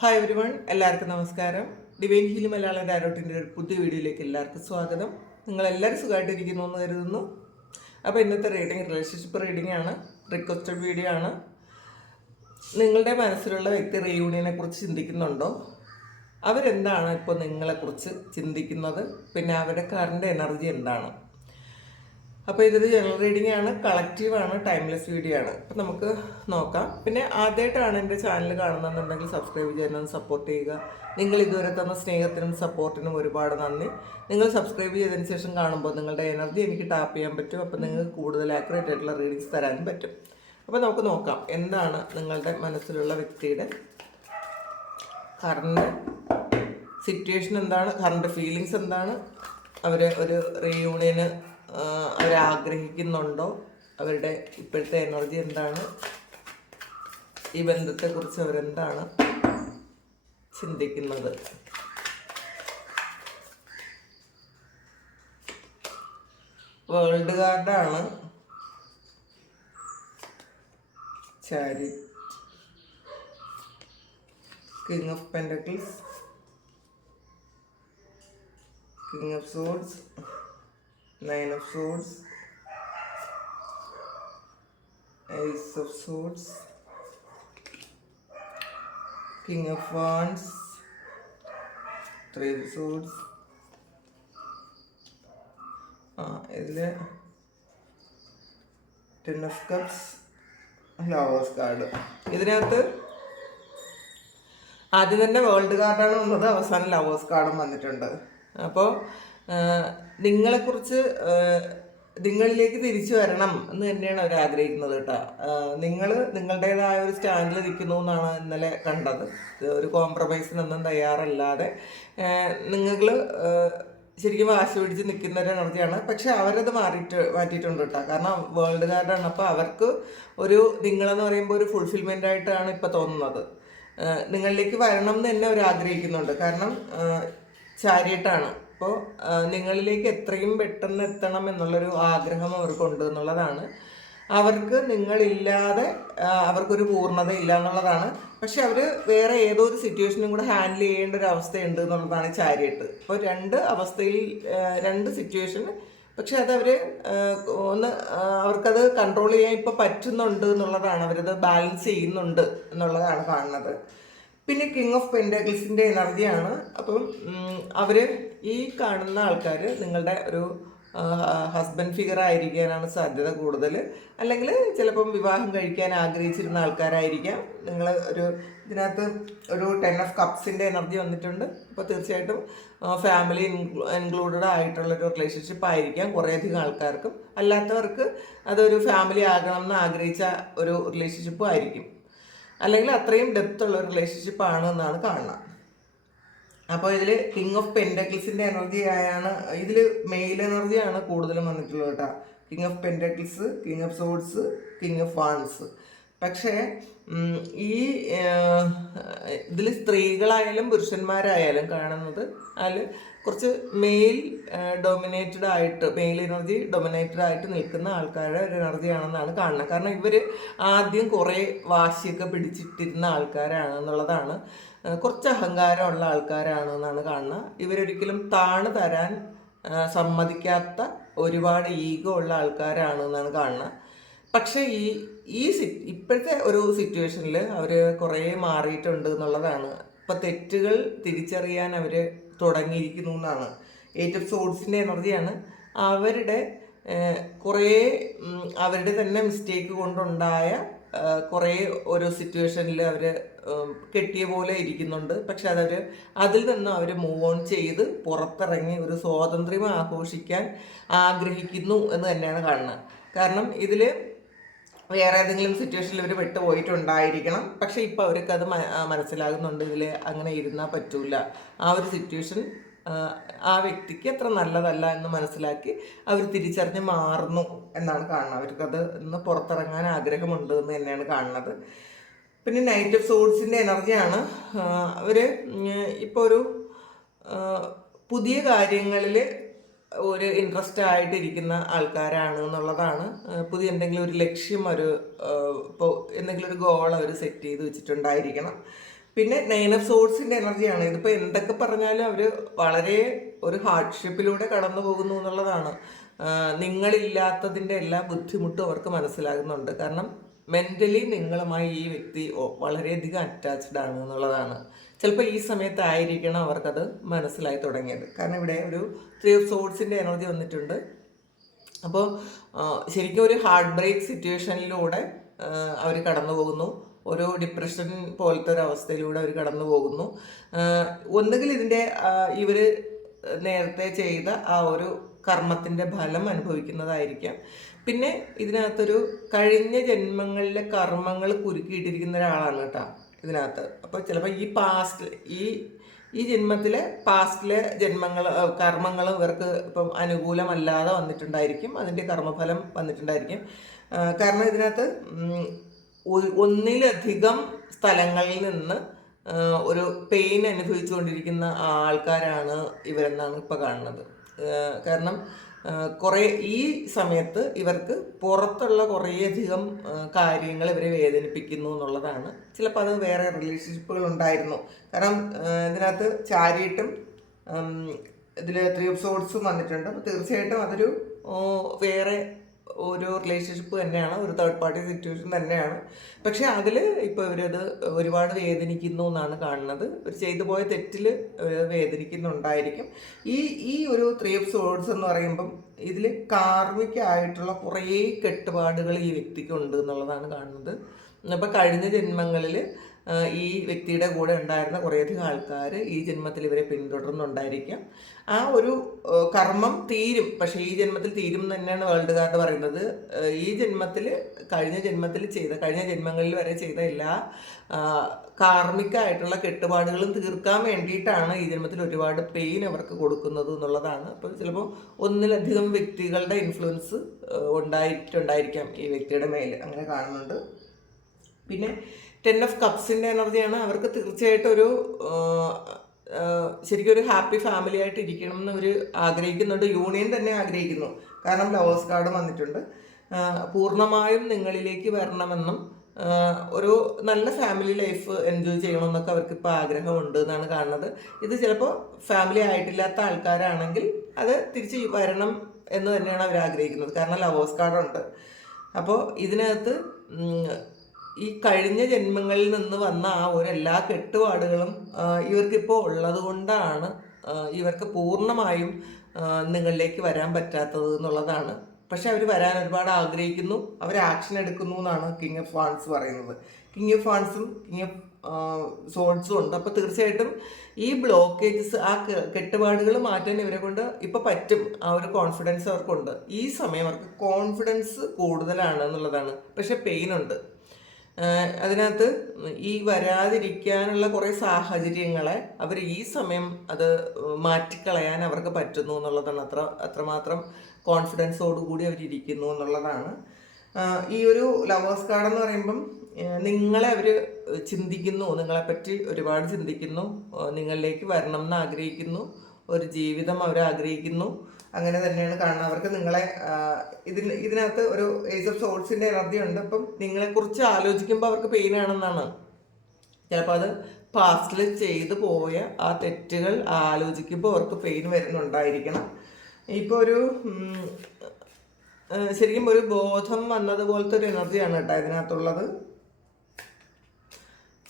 Hi every one എല്ലാവർക്കും നമസ്കാരം. Divine Healy Malayalam ഡയറോട്ടിന്റെ ഒരു പുതിയ വീഡിയോയിലേക്ക് എല്ലാവർക്കും സ്വാഗതം. നിങ്ങൾ എല്ലാവരും സുഖമായിട്ടിരിക്കുന്നു എന്ന് കരുതുന്നു. അപ്പോൾ ഇന്നത്തെ റീഡിങ് റിലേഷൻഷിപ്പ് റീഡിംഗ് ആണ് റിക്വസ്റ്റഡ് വീഡിയോ ആണ്. നിങ്ങളുടെ മനസ്സിലുള്ള വ്യക്തി റീയൂണിയനെ കുറിച്ച് ചിന്തിക്കുന്നുണ്ടോ? അവരെന്താണ് ഇപ്പോൾ നിങ്ങളെക്കുറിച്ച് ചിന്തിക്കുന്നത്? പിന്നെ അവരുടെ കറണ്ട് എനർജി എന്താണ്? അപ്പോൾ ഇതൊരു ജനറൽ റീഡിംഗ് ആണ് കളക്റ്റീവ് ആണ് ടൈംലെസ് വീഡിയോ ആണ്. അപ്പം നമുക്ക് നോക്കാം. പിന്നെ ആദ്യമായിട്ടാണ് എന്റെ ചാനൽ കാണുന്നതെന്നുണ്ടെങ്കിൽ സബ്സ്ക്രൈബ് ചെയ്യാനും സപ്പോർട്ട് ചെയ്യുക. നിങ്ങൾ ഇതുവരെ തന്ന സ്നേഹത്തിനും സപ്പോർട്ടിനും ഒരുപാട് നന്ദി. നിങ്ങൾ സബ്സ്ക്രൈബ് ചെയ്തതിന് ശേഷം കാണുമ്പോൾ നിങ്ങളുടെ എനർജി എനിക്ക് ടാപ്പ് ചെയ്യാൻ പറ്റും. അപ്പോൾ നിങ്ങൾക്ക് കൂടുതൽ ആക്യുറേറ്റ് ആയിട്ടുള്ള റീഡിങ്സ് തരാനും പറ്റും. അപ്പോൾ നമുക്ക് നോക്കാം. എന്താണ് നിങ്ങളുടെ മനസ്സിലുള്ള വ്യക്തിയുടെ കറണ്ട് സിറ്റുവേഷൻ എന്താണ്? കറണ്ട് ഫീലിങ്സ് എന്താണ്? അവരെ ഒരു റീയൂണിയന് അവരാഗ്രഹിക്കുന്നുണ്ടോ? അവരുടെ ഇപ്പോഴത്തെ എനർജി എന്താണ്? ഈ ബന്ധത്തെക്കുറിച്ച് അവരെന്താണ് ചിന്തിക്കുന്നത്? വേൾഡ് കാർഡാണ് ചാരി king of pentacles king of Swords, Nine of Swords, Ace of Swords, King of Wands, Three of Swords. ആ ഇതിൽ ten of cups lovers card ഇതിനകത്ത് ആദ്യം തന്നെ വേൾഡ് കാർഡാണ് വന്നത്. അവസാനം ലവേഴ്സ് കാർഡും വന്നിട്ടുണ്ട്. അപ്പോൾ നിങ്ങളെക്കുറിച്ച് നിങ്ങളിലേക്ക് തിരിച്ചു വരണം എന്ന് തന്നെയാണ് അവർ ആഗ്രഹിക്കുന്നത് കേട്ടോ. നിങ്ങൾ നിങ്ങളുടേതായ ഒരു സ്റ്റാൻഡിൽ നിൽക്കുന്നു എന്നാണ് ഇന്നലെ കണ്ടത്. ഒരു കോംപ്രമൈസിനൊന്നും തയ്യാറല്ലാതെ നിങ്ങൾ ശരിക്കും വാശി പിടിച്ച് നിൽക്കുന്ന ഒരു എനർജിയാണ്. പക്ഷെ അവരത് മാറിയിട്ട് മാറ്റിയിട്ടുണ്ട് കേട്ടോ. കാരണം വേൾഡ് കാർഡാണ് അപ്പോൾ അവർക്ക് ഒരു നിങ്ങളെന്ന് പറയുമ്പോൾ ഒരു ഫുൾഫിൽമെന്റ് ആയിട്ടാണ് ഇപ്പോൾ തോന്നുന്നത്. നിങ്ങളിലേക്ക് വരണം എന്ന് തന്നെ അവർ ആഗ്രഹിക്കുന്നുണ്ട്. കാരണം ചാരിയട്ടാണ് അപ്പോൾ നിങ്ങളിലേക്ക് എത്രയും പെട്ടെന്ന് എത്തണം എന്നുള്ളൊരു ആഗ്രഹം അവർക്കുണ്ട് എന്നുള്ളതാണ്. അവർക്ക് നിങ്ങളില്ലാതെ അവർക്കൊരു പൂർണത ഇല്ല എന്നുള്ളതാണ്. പക്ഷെ അവർ വേറെ ഏതോ ഒരു സിറ്റുവേഷനും കൂടെ ഹാൻഡിൽ ചെയ്യേണ്ട ഒരു അവസ്ഥയുണ്ട് എന്നുള്ളതാണ് ചാരിയട്ട് അപ്പോൾ രണ്ട് അവസ്ഥയിൽ രണ്ട് സിറ്റുവേഷൻ പക്ഷെ അതവർ ഒന്ന് അവർക്കത് കൺട്രോൾ ചെയ്യാൻ ഇപ്പോൾ പറ്റുന്നുണ്ട് എന്നുള്ളതാണ്. അവരത് ബാലൻസ് ചെയ്യുന്നുണ്ട് എന്നുള്ളതാണ് കാണുന്നത്. പിന്നെ കിങ് ഓഫ് പെൻഡഗിൾസിന്റെ എനർജിയാണ്. അപ്പം അവർ ഈ കാണുന്ന ആൾക്കാർ നിങ്ങളുടെ ഒരു ഹസ്ബൻഡ് ഫിഗർ ആയിരിക്കാനാണ് സാധ്യത കൂടുതൽ അല്ലെങ്കിൽ ചിലപ്പം വിവാഹം കഴിക്കാൻ ആഗ്രഹിച്ചിരുന്ന ആൾക്കാരായിരിക്കാം. നിങ്ങൾ ഒരു ഇതിനകത്ത് ഒരു ടെൻ ഓഫ് കപ്സിന്റെ എനർജി വന്നിട്ടുണ്ട്. അപ്പോൾ തീർച്ചയായിട്ടും ഫാമിലി ഇൻക്ലൂഡഡ് ആയിട്ടുള്ളൊരു റിലേഷൻഷിപ്പ് ആയിരിക്കാം കുറേയധികം ആൾക്കാർക്കും. അല്ലാത്തവർക്ക് അതൊരു ഫാമിലി ആകണം എന്ന് ആഗ്രഹിച്ച ഒരു റിലേഷൻഷിപ്പും ആയിരിക്കും. അല്ലെങ്കിൽ അത്രയും ഡെപ്ത് ഉള്ള റിലേഷൻഷിപ്പ് ആണ് എന്നാണ് കാണുന്നത്. അപ്പോൾ ഇതിൽ കിങ് ഓഫ് പെൻഡക്കിൾസിന്റെ എനർജി ആയാണ് ഇതിൽ മെയിൽ എനർജിയാണ് കൂടുതലും വന്നിട്ടുള്ളത് കേട്ടോ. King of pentacles king of swords king of wands പക്ഷേ ഈ ഇതിൽ സ്ത്രീകളായാലും പുരുഷന്മാരായാലും കാണുന്നത് അതിൽ കുറച്ച് മെയിൽ ഡൊമിനേറ്റഡ് ആയിട്ട് മെയിൽ എനർജി ഡൊമിനേറ്റഡ് ആയിട്ട് നിൽക്കുന്ന ആൾക്കാരുടെ ഒരു എനർജിയാണെന്നാണ് കാണുന്നത്. കാരണം ഇവർ ആദ്യം കുറേ വാശിയൊക്കെ പിടിച്ചിട്ടിരുന്ന ആൾക്കാരാണ് എന്നുള്ളതാണ് കുറച്ച് അഹങ്കാരമുള്ള ആൾക്കാരാണ് എന്നാണ് കാണുന്നത്. ഇവരൊരിക്കലും താണ് തരാൻ സമ്മതിക്കാത്ത ഒരുപാട് ഈഗോ ഉള്ള ആൾക്കാരാണ് എന്നാണ് കാണുന്നത്. പക്ഷേ ഈ ഈ സി ഇപ്പോഴത്തെ ഒരു സിറ്റുവേഷനിൽ അവർ കുറേ മാറിയിട്ടുണ്ട് എന്നുള്ളതാണ്. ഇപ്പം തെറ്റുകൾ തിരിച്ചറിയാൻ അവർ തുടങ്ങിയിരിക്കുന്നു എന്നാണ്. എയ്റ്റ് ഓഫ് സോഡ്സിന്റെ എനർജിയാണ് അവരുടെ കുറേ അവരുടെ തന്നെ മിസ്റ്റേക്ക് കൊണ്ടുണ്ടായ കുറേ ഓരോ സിറ്റുവേഷനിൽ അവർ കെട്ടിയ പോലെ ഇരിക്കുന്നുണ്ട്. പക്ഷെ അതവർ അതിൽ നിന്ന് അവർ മൂവ് ഓൺ ചെയ്ത് പുറത്തിറങ്ങി ഒരു സ്വാതന്ത്ര്യം ആഘോഷിക്കാൻ ആഗ്രഹിക്കുന്നു എന്ന് തന്നെയാണ് കാണുന്നത്. കാരണം ഇതിൽ വേറെ ഏതെങ്കിലും സിറ്റുവേഷനിൽ ഇവർ വിട്ടുപോയിട്ടുണ്ടായിരിക്കണം പക്ഷെ ഇപ്പോൾ അവർക്ക് അത് മനസ്സിലാകുന്നുണ്ട്. ഇതിൽ അങ്ങനെ ഇരുന്നാൽ പറ്റൂല. ആ ഒരു സിറ്റുവേഷൻ ആ വ്യക്തിക്ക് അത്ര നല്ലതല്ല എന്ന് മനസ്സിലാക്കി അവർ തിരിച്ചറിഞ്ഞ് മാറുന്നു എന്നാണ് കാണുന്നത്. അവർക്കത് ഇന്ന് പുറത്തിറങ്ങാൻ ആഗ്രഹമുണ്ട് എന്ന് തന്നെയാണ് കാണുന്നത്. പിന്നെ നൈറ്റ് ഓഫ് സോഡ്സിന്റെ എനർജിയാണ് അവർ ഇപ്പോൾ ഒരു പുതിയ കാര്യങ്ങളിൽ ഒരു ഇൻട്രസ്റ്റ് ആയിട്ടിരിക്കുന്ന ആൾക്കാരാണ് എന്നുള്ളതാണ്. പുതിയ എന്തെങ്കിലും ഒരു ലക്ഷ്യം ഒരു ഇപ്പോൾ എന്തെങ്കിലും ഒരു ഗോൾ അവർ സെറ്റ് ചെയ്ത് വെച്ചിട്ടുണ്ടായിരിക്കണം. പിന്നെ നൈൻ ഓഫ് സോഴ്സിന്റെ എനർജിയാണ് ഇതിപ്പോൾ എന്തൊക്കെ പറഞ്ഞാലും അവർ വളരെ ഒരു ഹാർഡ്ഷിപ്പിലൂടെ കടന്നു പോകുന്നു എന്നുള്ളതാണ്. നിങ്ങളില്ലാത്തതിന്റെ എല്ലാ ബുദ്ധിമുട്ടും അവർക്ക് മനസ്സിലാകുന്നുണ്ട്. കാരണം മെന്റലി നിങ്ങളുമായി ഈ വ്യക്തി വളരെയധികം അറ്റാച്ച്ഡ് ആണ് എന്നുള്ളതാണ്. ചിലപ്പോൾ ഈ സമയത്തായിരിക്കണം അവർക്കത് മനസ്സിലായി തുടങ്ങിയത്. കാരണം ഇവിടെ ഒരു ത്രീ ഓഫ് സോഡ്സിന്റെ എനർജി വന്നിട്ടുണ്ട്. അപ്പോൾ ശരിക്കും ഒരു ഹാർട്ട് ബ്രേക്ക് സിറ്റുവേഷനിലൂടെ അവർ കടന്നു പോകുന്നു ഒരു ഡിപ്രഷൻ പോലത്തെ ഒരു അവസ്ഥയിലൂടെ അവർ കടന്നു പോകുന്നു ഒന്നുകിൽ ഇതിന്റെ ഇവർ നേരത്തെ ചെയ്ത ആ ഒരു കർമ്മത്തിന്റെ ഫലം അനുഭവിക്കുന്നതായിരിക്കാം. പിന്നെ ഇതിനകത്തൊരു കഴിഞ്ഞ ജന്മങ്ങളിലെ കർമ്മങ്ങൾ കുരുക്കിയിട്ടിരിക്കുന്ന ഒരാളാണ് കേട്ടോ. ഇതിനകത്ത്. അപ്പോൾ ചിലപ്പോൾ ഈ പാസ്റ്റ് ഈ ഈ ജന്മത്തിലെ പാസ്റ്റിലെ ജന്മങ്ങൾ കർമ്മങ്ങൾ ഇവർക്ക് ഇപ്പം അനുകൂലമല്ലാതെ വന്നിട്ടുണ്ടായിരിക്കും. അതിന്റെ കർമ്മഫലം വന്നിട്ടുണ്ടായിരിക്കും. കാരണം ഇതിനകത്ത് ഒന്നിലധികം സ്ഥലങ്ങളിൽ നിന്ന് ഒരു പെയിൻ അനുഭവിച്ചുകൊണ്ടിരിക്കുന്ന ആൾക്കാരാണ് ഇവരെന്നാണ് ഇപ്പോൾ കാണുന്നത്. കാരണം കുറേ ഈ സമയത്ത് ഇവർക്ക് പുറത്തുള്ള കുറേയധികം കാര്യങ്ങൾ ഇവരെ വേദനിപ്പിക്കുന്നു എന്നുള്ളതാണ്. ചിലപ്പോൾ അത് വേറെ റിലേഷൻഷിപ്പുകൾ ഉണ്ടായിരുന്നു. കാരണം ഇതിനകത്ത് ചാരിയിട്ടും ഇതിൽ ത്രീ എപ്പിസോഡ്സും സോഡ്സും വന്നിട്ടുണ്ട്. അപ്പോൾ തീർച്ചയായിട്ടും അതൊരു വേറെ ഒരു റിലേഷൻഷിപ്പ് തന്നെയാണ് ഒരു തേർഡ് പാർട്ടി സിറ്റുവേഷൻ തന്നെയാണ്. പക്ഷേ അതിൽ ഇപ്പോൾ ഇവരത് ഒരുപാട് വേദനിക്കുന്നു എന്നാണ് കാണുന്നത്. ഒരു ചെയ്തു പോയ തെറ്റിൽ വേദനിക്കുന്നുണ്ടായിരിക്കും. ഈ ഈ ഒരു ത്രീ ഓഫ് സോഡ്സ് എന്ന് പറയുമ്പം ഇതിൽ കാർമികമായിട്ടുള്ള കുറേ കെട്ടുപാടുകൾ ഈ വ്യക്തിക്കുണ്ട് എന്നുള്ളതാണ് കാണുന്നത്. അപ്പോൾ കഴിഞ്ഞ ജന്മങ്ങളിൽ ഈ വ്യക്തിയുടെ കൂടെ ഉണ്ടായിരുന്ന കുറേയധികം ആൾക്കാർ ഈ ജന്മത്തിൽ ഇവരെ പിന്തുടർന്നുണ്ടായിരിക്കാം. ആ ഒരു കർമ്മം തീരും. പക്ഷേ ഈ ജന്മത്തിൽ തീരും തന്നെയാണ് വേൾഡ് കാർഡ് പറയുന്നത് ഈ ജന്മത്തിൽ കഴിഞ്ഞ ജന്മത്തിൽ ചെയ്ത കഴിഞ്ഞ ജന്മങ്ങളിൽ വരെ ചെയ്ത എല്ലാ കാർമ്മികമായിട്ടുള്ള കെട്ടുപാടുകളും തീർക്കാൻ വേണ്ടിയിട്ടാണ് ഈ ജന്മത്തിൽ ഒരുപാട് പെയിൻ അവർക്ക് കൊടുക്കുന്നത് എന്നുള്ളതാണ്. അപ്പോൾ ചിലപ്പോൾ ഒന്നിലധികം വ്യക്തികളുടെ ഇൻഫ്ലുവൻസ് ഉണ്ടായിട്ടുണ്ടായിരിക്കാം ഈ വ്യക്തിയുടെ മേൽ അങ്ങനെ കാണുന്നുണ്ട്. പിന്നെ ടെൻ ഓഫ് കപ്സിന്റെ എനർജിയാണ് അവർക്ക് തീർച്ചയായിട്ടും ഒരു ശരിക്കും ഒരു ഹാപ്പി ഫാമിലി ആയിട്ട് ഇരിക്കണം എന്ന് അവർ ആഗ്രഹിക്കുന്നുണ്ട്. യൂണിയൻ തന്നെ ആഗ്രഹിക്കുന്നു. കാരണം ലവേഴ്സ് കാർഡ് വന്നിട്ടുണ്ട്. പൂർണമായും നിങ്ങളിലേക്ക് വരണമെന്നും ഒരു നല്ല ഫാമിലി ലൈഫ് എൻജോയ് ചെയ്യണമെന്നൊക്കെ അവർക്ക് ഇപ്പോൾ ആഗ്രഹമുണ്ട് എന്നാണ് കാണുന്നത്. ഇത് ചിലപ്പോൾ ഫാമിലി ആയിട്ടില്ലാത്ത ആൾക്കാരാണെങ്കിൽ അത് തിരിച്ച് വരണം എന്ന് തന്നെയാണ് അവർ ആഗ്രഹിക്കുന്നത്. കാരണം ലവേഴ്സ് കാർഡുണ്ട് അപ്പോൾ ഇതിനകത്ത് ഈ കഴിഞ്ഞ ജന്മങ്ങളിൽ നിന്ന് വന്ന ആ ഒരു എല്ലാ കെട്ടുപാടുകളും ഇവർക്കിപ്പോൾ ഉള്ളത് കൊണ്ടാണ് ഇവർക്ക് പൂർണമായും നിങ്ങളിലേക്ക് വരാൻ പറ്റാത്തത് എന്നുള്ളതാണ്. പക്ഷെ അവർ വരാൻ ഒരുപാട് ആഗ്രഹിക്കുന്നു. അവർ ആക്ഷൻ എടുക്കുന്നു എന്നാണ് കിങ് ഓഫ് ഫാൻസ് പറയുന്നത്. കിങ് ഓഫ് ഫാൻസും കിങ് ഓഫ് സോൾസും ഉണ്ട്. അപ്പോൾ തീർച്ചയായിട്ടും ഈ ബ്ലോക്കേജസ് ആ കെട്ടുപാടുകൾ മാറ്റാൻ ഇവരെ കൊണ്ട് ഇപ്പം പറ്റും. ആ ഒരു കോൺഫിഡൻസ് അവർക്കുണ്ട്. ഈ സമയം അവർക്ക് കോൺഫിഡൻസ് കൂടുതലാണ് എന്നുള്ളതാണ്. പക്ഷെ പെയിൻ ഉണ്ട്. അതിനകത്ത് ഈ വരാതിരിക്കാനുള്ള കുറേ സാഹചര്യങ്ങളെ അവർ ഈ സമയം അത് മാറ്റിക്കളയാൻ അവർക്ക് പറ്റുന്നു എന്നുള്ളതാണ്. അത്ര അത്രമാത്രം കോൺഫിഡൻസോടുകൂടി അവരിയ്ക്കുന്നു എന്നുള്ളതാണ്. ഈ ഒരു ലവേഴ്സ് കാർഡ് എന്ന് പറയുമ്പം നിങ്ങളെ അവർ ചിന്തിക്കുന്നു നിങ്ങളെപ്പറ്റി ഒരുപാട് ചിന്തിക്കുന്നു നിങ്ങളിലേക്ക് വരണം എന്ന് ആഗ്രഹിക്കുന്നു ഒരു ജീവിതം അവർ ആഗ്രഹിക്കുന്നു. അങ്ങനെ തന്നെയാണ് കാണുന്നത്. അവർക്ക് നിങ്ങളെ ഇതിന് ഇതിനകത്ത് ഒരു ഏജ് ഓഫ് സോൾസിന്റെ എനർജി ഉണ്ട് അപ്പം നിങ്ങളെക്കുറിച്ച് ആലോചിക്കുമ്പോൾ അവർക്ക് പെയിൻ ആണെന്നാണ്. ചിലപ്പോൾ അത് പാസ്റ്റിൽ ചെയ്തു പോയ ആ തെറ്റുകൾ ആലോചിക്കുമ്പോൾ അവർക്ക് പെയിൻ വരുന്നുണ്ടായിരിക്കണം. ഇപ്പോൾ ഒരു ശരിക്കും ഒരു ബോധം വന്നതുപോലത്തെ ഒരു എനർജിയാണ് കേട്ടോ ഇതിനകത്തുള്ളത്.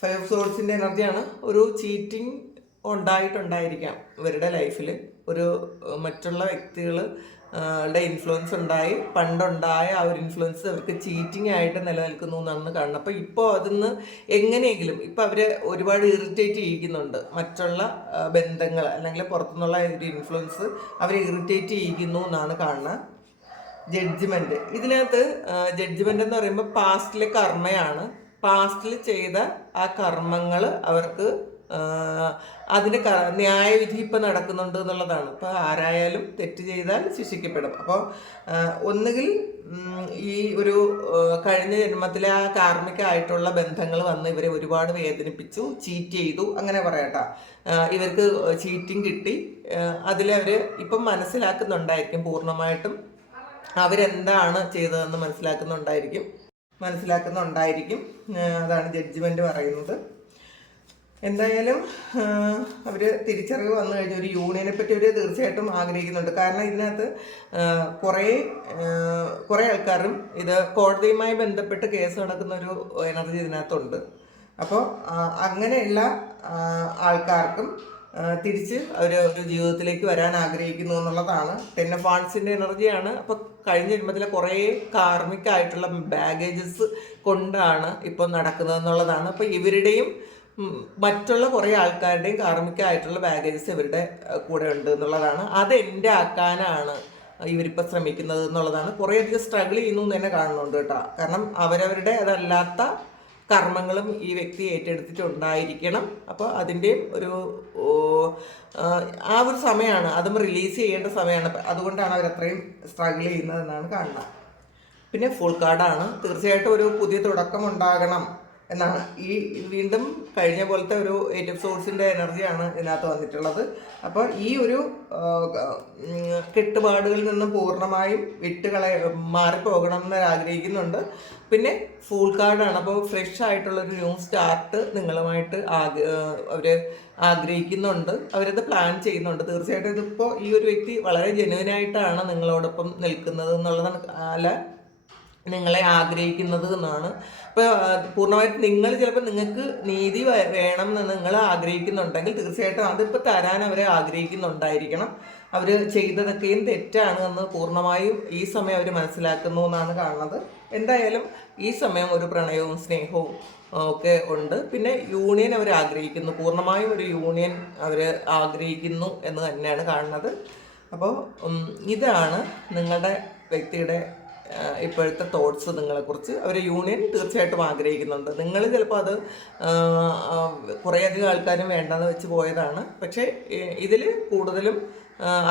ഫൈവ് സോൾസിന്റെ എനർജിയാണ്. ഒരു ചീറ്റിംഗ് ഉണ്ടായിട്ടുണ്ടായിരിക്കാം. ഇവരുടെ ലൈഫിൽ ഒരു മറ്റുള്ള വ്യക്തികൾ ടെ ഇൻഫ്ലുവൻസ് ഉണ്ടായി പണ്ടുണ്ടായ ആ ഒരു ഇൻഫ്ലുവൻസ് അവർക്ക് ചീറ്റിംഗ് ആയിട്ട് നിലനിൽക്കുന്നു എന്നാണ് കാണുന്നത്. അപ്പോൾ ഇപ്പോൾ അതിന്ന് എങ്ങനെയെങ്കിലും ഇപ്പോൾ അവരെ ഒരുപാട് ഇറിറ്റേറ്റ് ചെയ്യിക്കുന്നുണ്ട്. മറ്റുള്ള ബന്ധങ്ങൾ അല്ലെങ്കിൽ പുറത്തുനിന്നുള്ള ഒരു ഇൻഫ്ലുവൻസ് അവരെ ഇറിറ്റേറ്റ് ചെയ്യിക്കുന്നു എന്നാണ് കാണുന്നത്. ജഡ്ജ്മെന്റ് ഇതിനകത്ത് ജഡ്ജ്മെന്റ് എന്ന് പറയുമ്പോൾ പാസ്റ്റിലെ കർമ്മയാണ്. പാസ്റ്റിൽ ചെയ്ത ആ കർമ്മങ്ങൾ അവർക്ക് ക- ന്യായവിധി ഇപ്പം നടക്കുന്നുണ്ട് എന്നുള്ളതാണ്. ഇപ്പോൾ ആരായാലും തെറ്റ് ചെയ്താൽ ശിക്ഷിക്കപ്പെടും. അപ്പോൾ ഒന്നുകിൽ ഈ ഒരു കഴിഞ്ഞ ജന്മത്തിലെ ആ കാർമ്മികമായിട്ടുള്ള ബന്ധങ്ങൾ വന്ന് ഇവരെ ഒരുപാട് വേദനിപ്പിച്ചു ചീറ്റ് ചെയ്തു അങ്ങനെ പറയട്ടെ. ഇവർക്ക് ചീറ്റിങ് കിട്ടി. അതിലവർ ഇപ്പം മനസ്സിലാക്കുന്നുണ്ടായിരിക്കും പൂർണമായിട്ടും. അവരെന്താണ് ചെയ്തതെന്ന് മനസ്സിലാക്കുന്നുണ്ടായിരിക്കും. മനസ്സിലാക്കുന്നുണ്ടായിരിക്കും. അതാണ് ജഡ്ജ്മെന്റ് പറയുന്നത്. എന്തായാലും അവർ തിരിച്ചറിവ് വന്നു കഴിഞ്ഞ ഒരു യൂണിയനെ പറ്റി അവർ തീർച്ചയായിട്ടും ആഗ്രഹിക്കുന്നുണ്ട്. കാരണം ഇതിനകത്ത് കുറേ കുറേ ആൾക്കാരും ഇത് കോടതിയുമായി ബന്ധപ്പെട്ട് കേസ് നടക്കുന്ന ഒരു എനർജി ഇതിനകത്തുണ്ട്. അപ്പോൾ അങ്ങനെയുള്ള ആൾക്കാർക്കും തിരിച്ച് അവർ ഒരു ജീവിതത്തിലേക്ക് വരാൻ ആഗ്രഹിക്കുന്നു എന്നുള്ളതാണ്. പിന്നെ ഓഫ് എനർജിയാണ്. അപ്പോൾ കഴിഞ്ഞ ജന്മത്തിലെ കുറേ കാർമികമായിട്ടുള്ള ബാഗേജസ് കൊണ്ടാണ് ഇപ്പോൾ നടക്കുന്നത് എന്നുള്ളതാണ്. അപ്പോൾ ഇവരുടെയും മറ്റുള്ള കുറേ ആൾക്കാരുടെയും കാർമ്മികമായിട്ടുള്ള ബാഗേജസ് ഇവരുടെ കൂടെ ഉണ്ട് എന്നുള്ളതാണ്. അത് എന്റെ ആക്കാനാണ് ഇവരിപ്പോൾ ശ്രമിക്കുന്നത് എന്നുള്ളതാണ്. കുറേയധികം സ്ട്രഗിൾ ചെയ്യുന്നു എന്ന് തന്നെ കാണുന്നുണ്ട് കേട്ടോ. കാരണം അവരവരുടെ അതല്ലാത്ത കർമ്മങ്ങളും ഈ വ്യക്തി ഏറ്റെടുത്തിട്ടുണ്ടായിരിക്കണം. അപ്പോൾ അതിന്റെയും ഒരു ആ, ആ ഒരു സമയമാണ്. അതും റിലീസ് ചെയ്യേണ്ട സമയമാണ്. അതുകൊണ്ടാണ് അവർ അത്രയും സ്ട്രഗിൾ ചെയ്യുന്നതെന്നാണ് കാണുന്നത്. പിന്നെ ഫുൾ കാർഡാണ് തീർച്ചയായിട്ടും ഒരു പുതിയ തുടക്കം ഉണ്ടാകണം. എന്നാണ്. ഈ വീണ്ടും കഴിഞ്ഞ പോലത്തെ ഒരു ഓഫ് സോഴ്സിന്റെ എനർജിയാണ് ഇതിനകത്ത് വന്നിട്ടുള്ളത്. അപ്പോൾ ഈ ഒരു കെട്ടുപാടുകളിൽ നിന്നും പൂർണമായും വിട്ടുകളെ മാറിപ്പോകണം എന്ന് ആഗ്രഹിക്കുന്നുണ്ട്. പിന്നെ ഫുൾ കാർഡാണ് അപ്പോൾ ഫ്രഷ് ആയിട്ടുള്ള ഒരു ന്യൂ സ്റ്റാർട്ട് നിങ്ങളുമായിട്ട് അവർ ആഗ്രഹിക്കുന്നുണ്ട്. അവരത് പ്ലാൻ ചെയ്യുന്നുണ്ട്. തീർച്ചയായിട്ടും ഇതിപ്പോൾ ഈ ഒരു വ്യക്തി വളരെ ജെനുവിനായിട്ടാണ് നിങ്ങളോടൊപ്പം നിൽക്കുന്നത് എന്നുള്ളതാണ്. അല്ല നിങ്ങളെ ആഗ്രഹിക്കുന്നത് എന്നാണ്. ഇപ്പോൾ പൂർണമായിട്ട് നിങ്ങൾ ചിലപ്പോൾ നിങ്ങൾക്ക് നീതി വേണം എന്ന് നിങ്ങൾ ആഗ്രഹിക്കുന്നുണ്ടെങ്കിൽ തീർച്ചയായിട്ടും അതിപ്പോൾ തരാൻ അവരെ ആഗ്രഹിക്കുന്നുണ്ടായിരിക്കണം. അവർ ചെയ്തതൊക്കെയും തെറ്റാണ് എന്ന് പൂർണമായും ഈ സമയം അവർ മനസ്സിലാക്കുന്നു എന്നാണ് കാണുന്നത്. എന്തായാലും ഈ സമയം ഒരു പ്രണയവും സ്നേഹവും ഒക്കെ ഉണ്ട്. പിന്നെ യൂണിയൻ അവർ ആഗ്രഹിക്കുന്നു. പൂർണമായും ഒരു യൂണിയൻ അവർ ആഗ്രഹിക്കുന്നു എന്ന് തന്നെയാണ് കാണുന്നത്. അപ്പോൾ ഇതാണ് നിങ്ങളുടെ വ്യക്തിയുടെ ഇപ്പോഴത്തെ തോട്ട്സ് നിങ്ങളെക്കുറിച്ച് അവർ യൂണിയൻ തീർച്ചയായിട്ടും ആഗ്രഹിക്കുന്നുണ്ട്. നിങ്ങൾ ചിലപ്പോൾ അത് കുറേയധികം ആൾക്കാരും വേണ്ടെന്ന് വെച്ച് പോയതാണ്. പക്ഷേ ഇതിൽ കൂടുതലും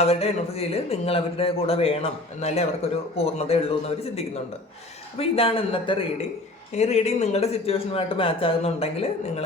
അവരുടെ എനർജിയിൽ നിങ്ങൾ അവരുടെ കൂടെ വേണം എന്നാലേ അവർക്കൊരു പൂർണതയുള്ളൂ എന്ന് അവർ ചിന്തിക്കുന്നുണ്ട്. അപ്പോൾ ഇതാണ് ഇന്നത്തെ റീഡിങ് ഈ റീഡിങ് നിങ്ങളുടെ സിറ്റുവേഷനുമായിട്ട് മാച്ച് ആകുന്നുണ്ടെങ്കിൽ നിങ്ങൾ